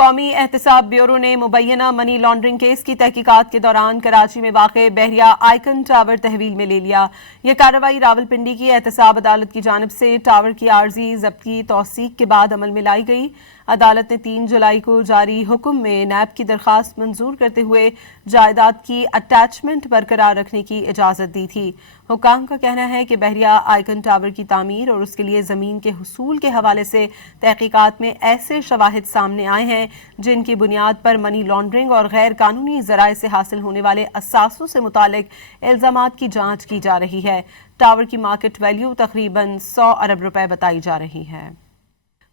قومی احتساب بیورو نے مبینہ منی لانڈرنگ کیس کی تحقیقات کے دوران کراچی میں واقع بحریہ آئیکن ٹاور تحویل میں لے لیا۔ یہ کارروائی راولپنڈی کی احتساب عدالت کی جانب سے ٹاور کی عارضی ضبطی توثیق کے بعد عمل میں لائی گئی۔ عدالت نے 3 جولائی کو جاری حکم میں نیب کی درخواست منظور کرتے ہوئے جائیداد کی اٹیچمنٹ برقرار رکھنے کی اجازت دی تھی۔ حکام کا کہنا ہے کہ بحریہ آئیکن ٹاور کی تعمیر اور اس کے لیے زمین کے حصول کے حوالے سے تحقیقات میں ایسے شواہد سامنے آئے ہیں جن کی بنیاد پر منی لانڈرنگ اور غیر قانونی ذرائع سے حاصل ہونے والے اثاثوں سے متعلق الزامات کی جانچ کی جا رہی ہے۔ ٹاور کی مارکیٹ ویلیو تقریباً 100 ارب روپے بتائی جا رہی ہے۔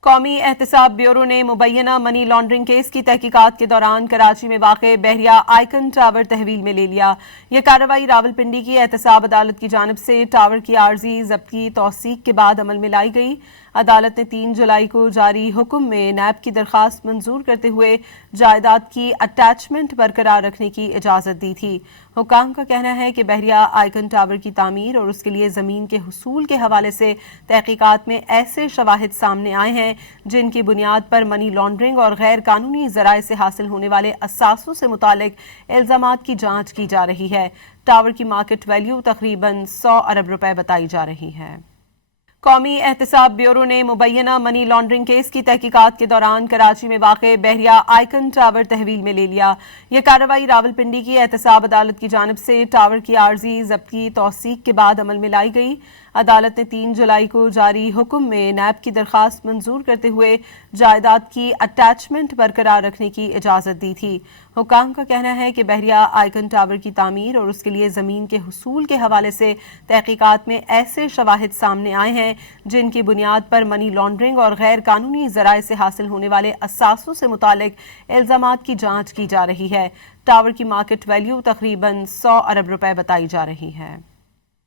قومی احتساب بیورو نے مبینہ منی لانڈرنگ کیس کی تحقیقات کے دوران کراچی میں واقع بحریہ آئیکن ٹاور تحویل میں لے لیا۔ یہ کارروائی راولپنڈی کی احتساب عدالت کی جانب سے ٹاور کی عارضی ضبطی توثیق کے بعد عمل میں لائی گئی۔ عدالت نے 3 جولائی کو جاری حکم میں نیب کی درخواست منظور کرتے ہوئے جائیداد کی اٹیچمنٹ برقرار رکھنے کی اجازت دی تھی۔ حکام کا کہنا ہے کہ بحریہ آئیکن ٹاور کی تعمیر اور اس کے لیے زمین کے حصول کے حوالے سے تحقیقات میں ایسے شواہد سامنے آئے ہیں جن کی بنیاد پر منی لانڈرنگ اور غیر قانونی ذرائع سے حاصل ہونے والے اثاثوں سے متعلق الزامات کی جانچ کی جا رہی ہے۔ ٹاور کی مارکیٹ ویلیو تقریباً 100 ارب روپے بتائی جا رہی ہے۔ قومی احتساب بیورو نے مبینہ منی لانڈرنگ کیس کی تحقیقات کے دوران کراچی میں واقع بحریہ آئیکن ٹاور تحویل میں لے لیا۔ یہ کارروائی راولپنڈی کی احتساب عدالت کی جانب سے ٹاور کی عارضی ضبطی توثیق کے بعد عمل میں لائی گئی۔ عدالت نے 3 جولائی کو جاری حکم میں نیب کی درخواست منظور کرتے ہوئے جائیداد کی اٹیچمنٹ برقرار رکھنے کی اجازت دی تھی۔ حکام کا کہنا ہے کہ بحریہ آئیکن ٹاور کی تعمیر اور اس کے لیے زمین کے حصول کے حوالے سے تحقیقات میں ایسے شواہد سامنے آئے ہیں جن کی بنیاد پر منی لانڈرنگ اور غیر قانونی ذرائع سے حاصل ہونے والے اثاثوں سے متعلق الزامات کی جانچ کی جا رہی ہے۔ ٹاور کی مارکیٹ ویلیو تقریباً 100 ارب روپے بتائی جا رہی ہے۔